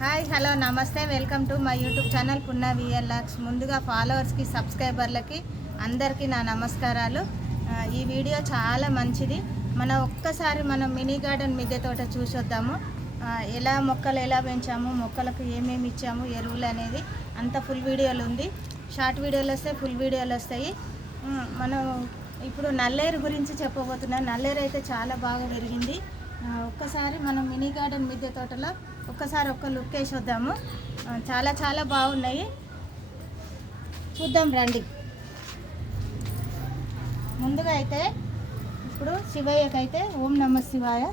Hi hello నమస్తే welcome to my YouTube channel Punna విఎల్ఆర్స్. ముందుగా ఫాలోవర్స్కి సబ్స్క్రైబర్లకి అందరికీ నా నమస్కారాలు. ఈ వీడియో చాలా మంచిది. ఒక్కసారి మనం మినీ గార్డెన్ మిద్దె తోట చూసొద్దాము. ఎలా మొక్కలు ఎలా పెంచాము, మొక్కలకు ఏమేమి ఇచ్చాము, ఎరువులు అనేది అంత ఫుల్ వీడియోలు ఉంది. షార్ట్ వీడియోలు వస్తాయి, ఫుల్ వీడియోలు వస్తాయి. మనం ఇప్పుడు నల్లేరు గురించి చెప్పబోతున్నాను. నల్లేరు అయితే చాలా బాగా పెరిగింది. ఒక్కసారి మనం మినీ గార్డెన్ మిద్దె తోటలో ఒక్కసారి ఒక్క లుక్ వేసి వద్దాము. చాలా చాలా బాగున్నాయి, చూద్దాం రండి. ముందుగా అయితే ఇప్పుడు శివయ్యకైతే ఓం నమ శివాయ.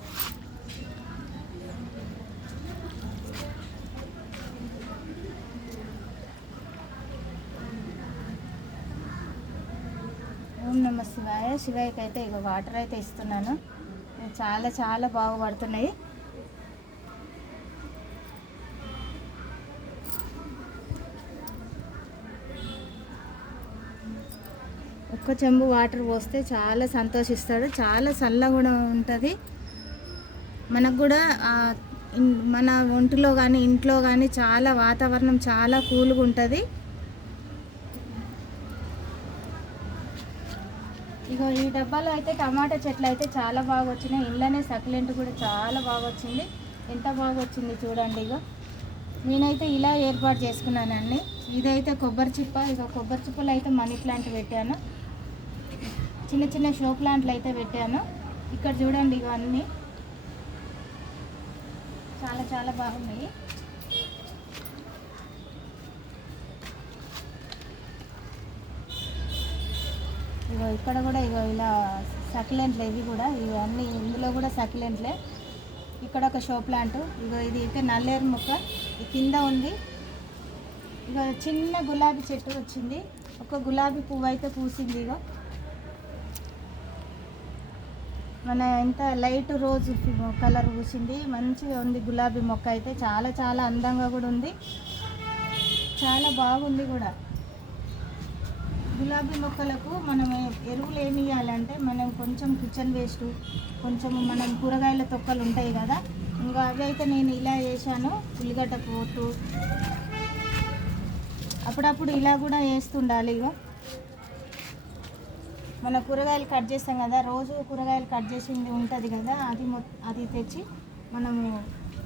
ఓం నమ శివాయ. శివయ్యకైతే ఇక వాటర్ అయితే ఇస్తున్నాను. చాలా చాలా బాగుపడుతున్నాయి. ఒక్క చెంబు వాటర్ పోస్తే చాలా సంతోషిస్తాడు. చాలా చల్లగా కూడా ఉంటుంది. మనకు కూడా మన ఒంటిలో కానీ ఇంట్లో కానీ చాలా వాతావరణం చాలా కూల్గా ఉంటుంది. ఇగో ఈ డబ్బాలో అయితే టమాటా చెట్లు అయితే చాలా బాగా వచ్చినాయి. ఇంట్లోనే సక్లెంట్ కూడా చాలా బాగా వచ్చింది. ఎంత బాగా వచ్చింది చూడండి. ఇగో నేనైతే ఇలా ఏర్పాటు చేసుకున్నానండి. ఇదైతే కొబ్బరి చిప్ప. ఇక కొబ్బరి చిప్పలు అయితే మనీ ప్లాంట్ పెట్టాను. చిన్న చిన్న షో ప్లాంట్లు అయితే పెట్టాను. ఇక్కడ చూడండి, ఇవన్నీ చాలా చాలా బాగున్నాయి. ఇగో ఇక్కడ కూడా ఇగో ఇలా సక్యులెంట్లే. ఇవి కూడా ఇవన్నీ ఇందులో కూడా సక్యులెంట్లే. ఇక్కడ ఒక షో ప్లాంట్. ఇగో ఇది అయితే నల్లేరు మొక్క. ఇది కింద ఉంది. ఇక చిన్న గులాబీ చెట్టు వచ్చింది. ఒక గులాబీ పువ్వు అయితే పూసింది. ఇగో ఎంత లైట్ రోజు కలర్ పూసింది. మంచిగా ఉంది గులాబీ మొక్క అయితే. చాలా చాలా అందంగా కూడా ఉంది. చాలా బాగుంది కూడా. గులాబీ మొక్కలకు మనం ఎరువులు ఏమి ఇవ్వాలంటే, మనం కొంచెం కిచెన్ వేస్ట్, కొంచెం మనం కూరగాయల తొక్కలు ఉంటాయి కదా, ఇంకా అవి అయితే నేను ఇలా వేసాను. ఉల్లిగడ్డ పోటు అప్పుడప్పుడు ఇలా కూడా వేస్తుండాలి. ఇక మన కూరగాయలు కట్ చేస్తాం కదా, రోజు కూరగాయలు కట్ చేసింది ఉంటుంది కదా, అది తెచ్చి మనము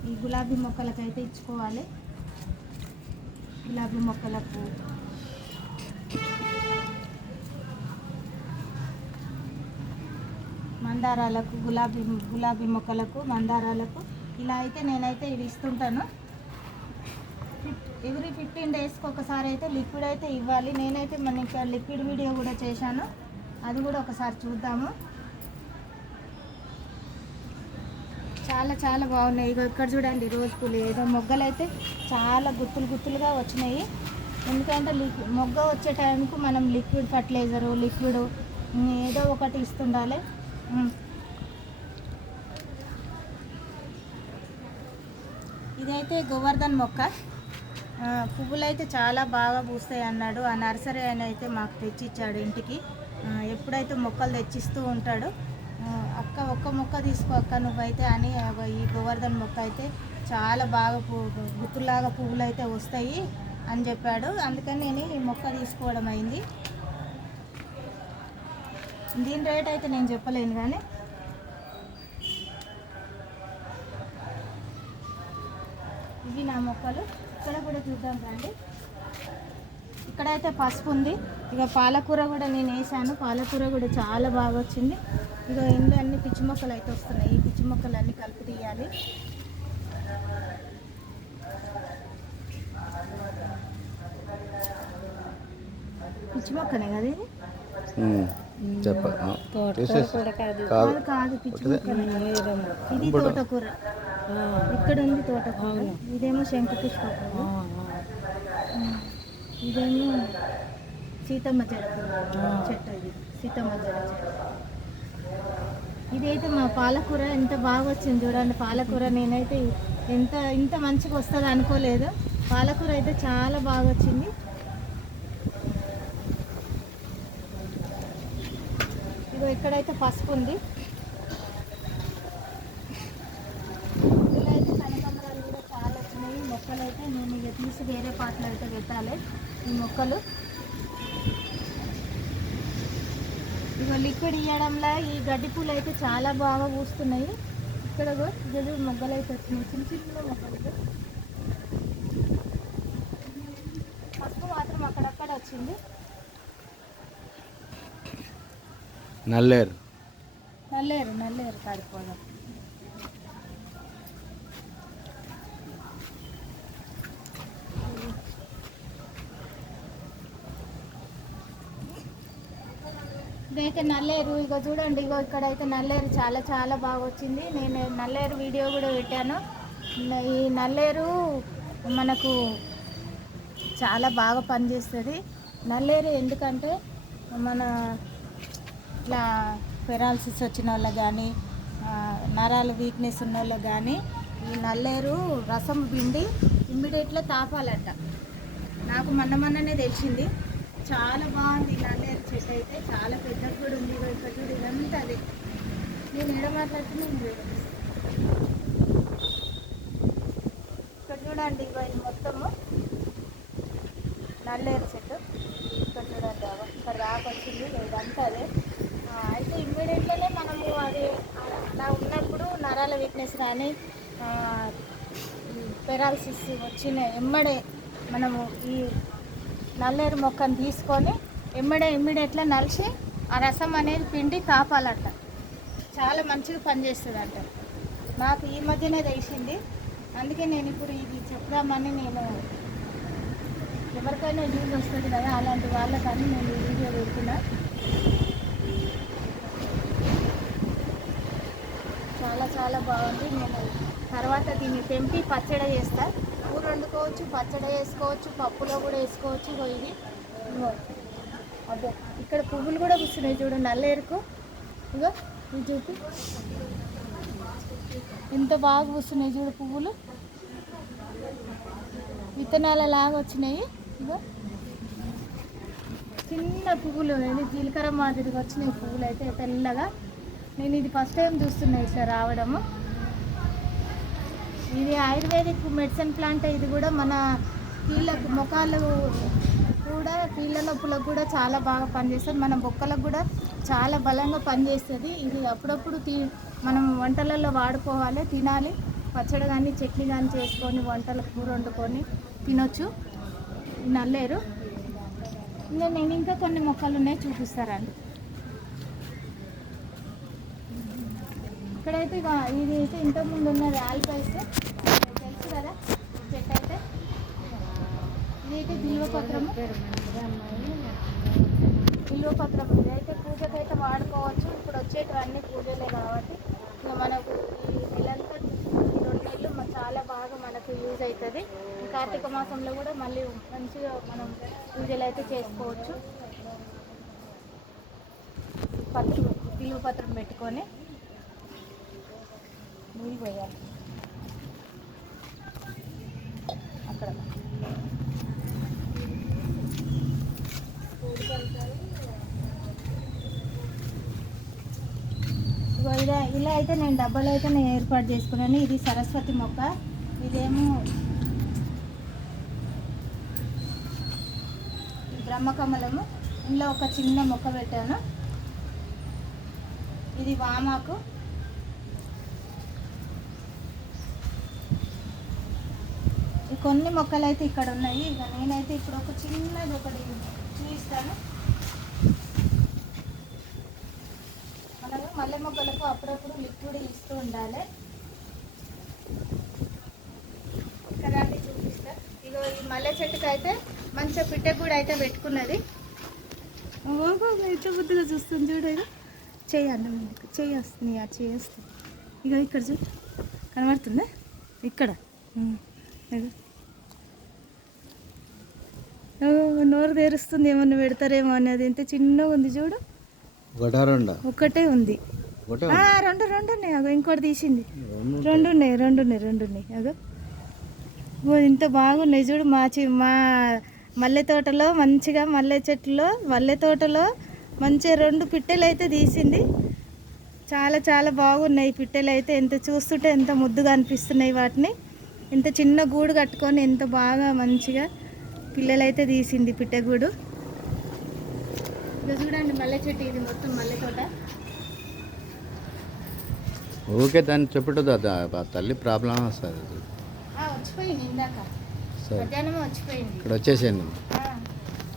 ఈ గులాబీ మొక్కలకు అయితే ఇచ్చుకోవాలి. గులాబీ మొక్కలకు మందారాలకు గులాబీ మొక్కలకు మందారాలకు ఇలా అయితే నేనైతే ఇవి ఇస్తుంటాను. ఎవ్రీ 15 డేస్కి ఒకసారి అయితే లిక్విడ్ అయితే ఇవ్వాలి. నేనైతే మనకి లిక్విడ్ వీడియో కూడా చేశాను, అది కూడా ఒకసారి చూద్దాము. చాలా చాలా బాగున్నాయి. ఇక ఇక్కడ చూడండి, రోజు పూలు ఏదో మొగ్గలు అయితే చాలా గుత్తులుగా వచ్చినాయి. ఎందుకంటే మొగ్గ వచ్చే టైంకు మనం లిక్విడ్ ఫర్టిలైజరు, లిక్విడ్ ఏదో ఒకటి ఇస్తుండాలి. ఇదైతే గోవర్ధన్ మొక్క. పువ్వులు అయితే చాలా బాగా పూస్తాయి అన్నాడు ఆ నర్సరీ ఆయన అయితే మాకు తెచ్చిచ్చాడు ఇంటికి. ఎప్పుడైతే మొక్కలు తెచ్చిస్తూ ఉంటాడు. అక్క ఒక్క మొక్క తీసుకో అక్క నువ్వైతే అని. ఈ గోవర్ధన్ మొక్క అయితే చాలా బాగా గుత్తులాగా పువ్వులు అయితే వస్తాయి అని చెప్పాడు. అందుకని నేను ఈ మొక్క తీసుకోవడం అయింది. దీని రేట్ అయితే నేను చెప్పలేను, కానీ ఇవి నా మొక్కలు. ఇక్కడ కూడా చూద్దాం రండి. ఇక్కడైతే పసుపు ఉంది. ఇక పాలకూర కూడా నేను వేసాను. పాలకూర కూడా చాలా బాగా వచ్చింది. ఇక ఇంట్లో అన్ని పిచ్చి మొక్కలు అయితే వస్తున్నాయి. ఈ పిచ్చి మొక్కలు అన్నీ కలిపి తీయాలి. పిచ్చి మొక్కనే కదా ఇది. కాదు పిచ్చి మొక్కనే. ఇది తోటకూర. ఇక్కడ ఉంది తోటకూర. ఇదేమో శంఖపుష్పకూర. ఇదేమో సీతమ్మ జడకూర చెట్టు. ఇది సీతమ్మ జడ చెట్టు. ఇదైతే మా పాలకూర. ఎంత బాగా వచ్చింది చూడండి పాలకూర. నేనైతే ఇంత మంచిగా వస్తుంది అనుకోలేదు. పాలకూర అయితే చాలా బాగా వచ్చింది. ఇగో ఇక్కడైతే పసుపు ఉంది. ఇలా అయితే కనకాంబరాలు కూడా చాలా వచ్చినాయి. మొక్కలు అయితే నేను ఇక తీసి వేరే పాటలు అయితే పెట్టాలి. ఈ మొక్కలు ఇక లిక్విడ్ ఇవ్వడంలో ఈ గడ్డి పూలు అయితే చాలా బాగా పూస్తున్నాయి. ఇక్కడ గది మొగ్గలు అయితే వచ్చినాయి, చిన్న చిన్న మొగ్గలు. పసుపు మాత్రం అక్కడక్కడ వచ్చింది. నల్లేరు నల్లేరు నల్లేరు కాడిపోదాం. ఇదైతే నల్లేరు. ఇక చూడండి, ఇగో ఇక్కడైతే నల్లేరు చాలా చాలా బాగా వచ్చింది. నేను నల్లేరు వీడియో కూడా పెట్టాను. ఈ నల్లేరు మనకు చాలా బాగా పనిచేస్తుంది. నల్లేరు ఎందుకంటే మన ఇట్లా పెరాలసిస్ వచ్చిన వాళ్ళకి కానీ, నరాల వీక్నెస్ ఉన్న వాళ్ళకి కానీ ఈ నల్లేరు రసం పిండి ఇమ్మీడియట్గా తాపాలంట. నాకు మొన్ననే తెలిసింది. చాలా బాగుంది ఈ నల్లేరు చెట్టు అయితే, చాలా పెద్దగా కూడా ఉంది. ఇక్కడ చూడు, ఇదంతా అదే. నేను ఎడ మాట్లాడుతున్నాను ఇక్కడ చూడండి, ఇగో ఇది మొత్తము నల్లేరు చెట్టు. ఇక్కడ చూడండి, ఇక్కడ రాకొచ్చింది, ఇదంతా అదే. అయితే ఇమ్మీడియట్గానే మనము అది అలా ఉన్నప్పుడు నరాల వీక్నెస్ కానీ పెరాలసిస్ వచ్చిన ఎమ్మడే మనము ఈ నల్లేరు మొక్కను తీసుకొని ఇమ్మీడియట్గా నలిచి ఆ రసం అనేది పిండి తాపాలంట. చాలా మంచిగా పనిచేస్తుంది అంట. నాకు ఈ మధ్యనే తెలిసింది. అందుకే నేను ఇప్పుడు ఇది చెప్దామని, నేను ఎవరికైనా యూజ్ వస్తుంది కదా అలాంటి వాళ్ళకని నేను ఈ వీడియో పెడుతున్నా. చాలా చాలా బాగుంది. నేను తర్వాత దీన్ని తెంపి పచ్చడి చేస్తా. కూర వండుకోవచ్చు, పచ్చడి వేసుకోవచ్చు, పప్పులో కూడా వేసుకోవచ్చు. ఇది అదే ఇక్కడ పువ్వులు కూడా కూర్చున్నాయి చూడు నల్లేరుకు. ఇగో ఇది చూపి, ఎంత బాగా కూర్చున్నాయి చూడు పువ్వులు, విత్తనాల లాగా వచ్చినాయి. ఇగో చిన్న పువ్వులు, ఇది జీలకర్ర మాదిరిగా వచ్చినాయి పువ్వులు అయితే తెల్లగా. నేను ఇది ఫస్ట్ టైం చూస్తున్నా ఇట్లా రావడము. ఇది ఆయుర్వేదిక్ మెడిసిన్ ప్లాంట్. ఇది కూడా మన కీళ్ళకు ముఖాలు కూడా, కీళ్ళ నొప్పులకు కూడా చాలా బాగా పనిచేస్తుంది. మన బొక్కలకు కూడా చాలా బలంగా పనిచేస్తుంది. ఇది అప్పుడప్పుడు మనం వంటలలో వాడుకోవాలి, తినాలి. పచ్చడి కానీ చట్నీ కానీ చేసుకొని వంటలకు కూర వండుకొని తినొచ్చు. నల్లేరు నేను ఇంకా కొన్ని మొక్కలు ఉన్నాయి, చూపిస్తారండి. ఇక్కడైతే ఇక ఇది అయితే ఇంతకుముందు ఉన్నది ఆల్పైస్, తెలుసు కదా చెట్టు అయితే. ఇదైతే బిల్వపత్రము, బిల్వపత్రం. ఇదైతే పూజకైతే వాడుకోవచ్చు. ఇప్పుడు వచ్చేటివన్నీ పూజలే కాబట్టి ఇక మనకు ఈ నెలంతా, ఈ 2 నెలలు చాలా బాగా మనకు యూజ్ అవుతుంది. ఈ కార్తీక మాసంలో కూడా మళ్ళీ మంచిగా మనం పూజలు అయితే చేసుకోవచ్చు. బిల్వపత్రం పెట్టుకొని నీళ్ళు పోయాలి అక్కడ. ఇలా అయితే నేను డబ్బాలు అయితే నేను ఏర్పాటు చేసుకున్నాను. ఇది సరస్వతి మొక్క, ఇదేమో బ్రహ్మకమలము. ఇందులో ఒక చిన్న మొక్క పెట్టాను. ఇది వామాకు. కొన్ని మొక్కలు అయితే ఇక్కడ ఉన్నాయి. ఇక నేనైతే ఇప్పుడు ఒక చిన్నది ఒకటి చూపిస్తాను. మనము మల్లె మొక్కలకు అప్పుడప్పుడు లిక్విడ్ ఇస్తూ ఉండాలి. ఇక్కడ చూపిస్తా. ఇగో ఈ మల్లె చెట్టుకి అయితే మంచిగా పిట్టె కూడా అయితే పెట్టుకున్నది. బుద్ధిగా చూస్తుంది చూడు. ఇక చేయండి, చేయి వస్తుంది, ఆ చేయి వస్తుంది. ఇక ఇక్కడ చూ కనబడుతుందా ఇక్కడ. నోరు తెరుస్తుంది, ఏమన్నా పెడతారేమో అనేది. ఎంత చిన్నగా ఉంది చూడు. ఒకటే ఉంది, 2 ఉన్నాయి. అగో ఇంకోటి తీసింది. 2 ఉన్నాయి. అగో ఇంత బాగున్నాయి చూడు. మా మల్లె తోటలో మంచిగా, మల్లె తోటలో మంచిగా 2 పిట్టెలు అయితే తీసింది. చాలా చాలా బాగున్నాయి పిట్టెలు అయితే. ఎంత చూస్తుంటే ఎంత ముద్దుగా అనిపిస్తున్నాయి వాటిని. ఇంత చిన్న గూడు కట్టుకొని ఎంత బాగా మంచిగా పిల్లలైతే తీసింది పిట్టగూడు. ఇక చూడండి మల్లె చెట్టు, ఇది మొత్తం మల్లె తోట. ఊరికే దాన్ని చెప్పుటది తల్లి ప్రాబ్లం వస్తుంది. వచ్చిపోయింది ఇందాక, సరే మధ్యాహ్నం వచ్చిపోయింది. ఇక్కడ వచ్చేసేయండి, ఆ,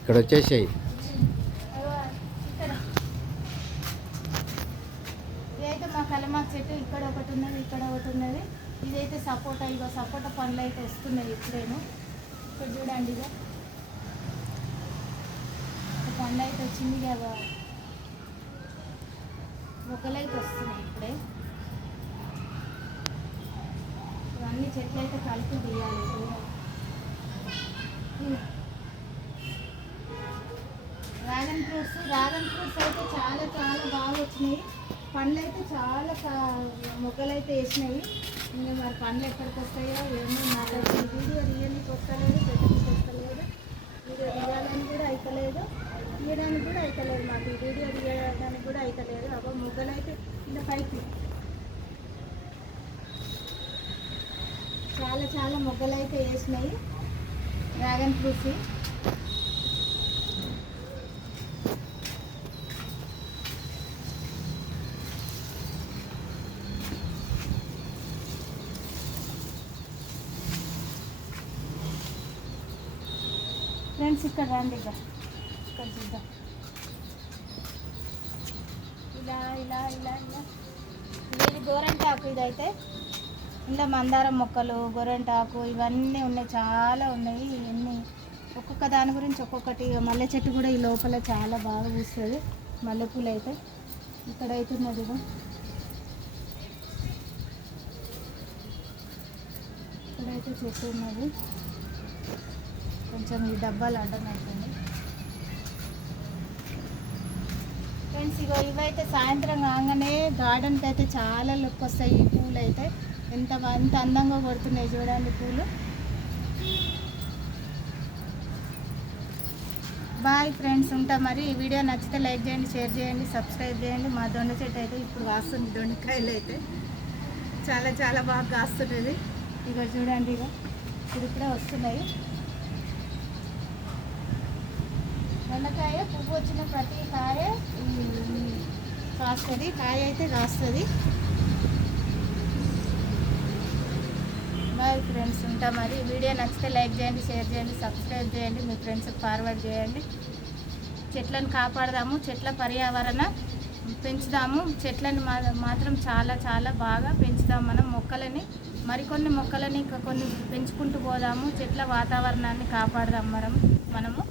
ఇక్కడ వచ్చేసేయి. అగో ఇక్కడ ఇదైతే మా కలమాకు చెట్టు, ఇక్కడ ఒకటి ఉన్నది, ఇక్కడ ఒకటి ఉన్నది. ఇదైతే సపోటా, ఇగో సపోటా పండ్లు అయితే వస్తున్నాయి ఇప్పుడేను. ఇక్కడ చూడండి, ఇక పండ్లు అయితే వచ్చింది కదా, మొక్కలైతే వస్తున్నాయి ఇప్పుడే. ఇవన్నీ చెట్లు అయితే కలిపి తీయాలి. డ్రాగన్ ఫ్రూట్స్ అయితే చాలా చాలా బాగా వచ్చినాయి. పండ్లు అయితే చాలా మొక్కలు అయితే వేసినాయి. ఇంకా మరి పండ్లు ఎక్కడికి వస్తాయో ఏమో, నాకైతే ఈ వీడియో తీయడానికి వస్తలేదు, పెట్టడానికి వస్తలేదు, వీడియో తీయాలని కూడా అవుతలేదు, తీయడానికి కూడా అవుతలేదు. మాకు ఈ వీడియో తీయడానికి కూడా అవుతలేదు. అబ్బా మొగ్గలు అయితే ఇలా పైకి చాలా చాలా మొగ్గలు అయితే వేసినాయి డ్రాగన్ ఫ్రూట్స్. ఫ్రెండ్స్ ఇక్కడ రండి, ఇక్కడ చూద్దాం. ఇలా ఇలా ఇలా ఇలా ఇది గోరంటాకు. ఇదైతే ఇలా మందారం మొక్కలు, గోరంటాకు ఇవన్నీ ఉన్నాయి, చాలా ఉన్నాయి. ఇవన్నీ ఒక్కొక్క దాని గురించి ఒక్కొక్కటి. మల్లె చెట్టు కూడా ఈ లోపల చాలా బాగా పూస్తుంది మల్లెపూలు అయితే. ఇక్కడ అవుతున్నది, ఇక్కడైతే చెట్టు ఉన్నది. కొంచెం ఈ డబ్బాలు అడ్డం అవుతుంది ఫ్రెండ్స్. ఇగో ఇవైతే సాయంత్రం కాగానే గార్డెన్కి అయితే చాలా లుక్ వస్తాయి. ఈ పూలు అయితే ఎంత అందంగా కొడుతున్నాయి చూడండి పూలు. బాయ్ ఫ్రెండ్స్, ఉంటా మరి. ఈ వీడియో నచ్చితే లైక్ చేయండి, షేర్ చేయండి, సబ్స్క్రైబ్ చేయండి. మా దొండ చెట్టు అయితే ఇప్పుడు కాస్తుంది, దొండకాయలు అయితే చాలా చాలా బాగా కాస్తున్నది. ఇక చూడండి, ఇక ఇప్పుడే వస్తున్నాయి. దొండకాయ పువ్వు వచ్చిన ప్రతి కాయ కాస్తుంది, కాయ అయితే కాస్తుంది. బాయ్ ఫ్రెండ్స్, ఉంటా మరి. వీడియో నచ్చితే లైక్ చేయండి, షేర్ చేయండి, సబ్స్క్రైబ్ చేయండి, మీ ఫ్రెండ్స్కి ఫార్వర్డ్ చేయండి. చెట్లను కాపాడదాము, చెట్ల పర్యావరణ పెంచుదాము. చెట్లను మాత్రం చాలా చాలా బాగా పెంచుదాం. మనం మొక్కలని, మరికొన్ని మొక్కలని ఇంకా కొన్ని పెంచుకుంటూ పోదాము. చెట్ల వాతావరణాన్ని కాపాడదాం మనము.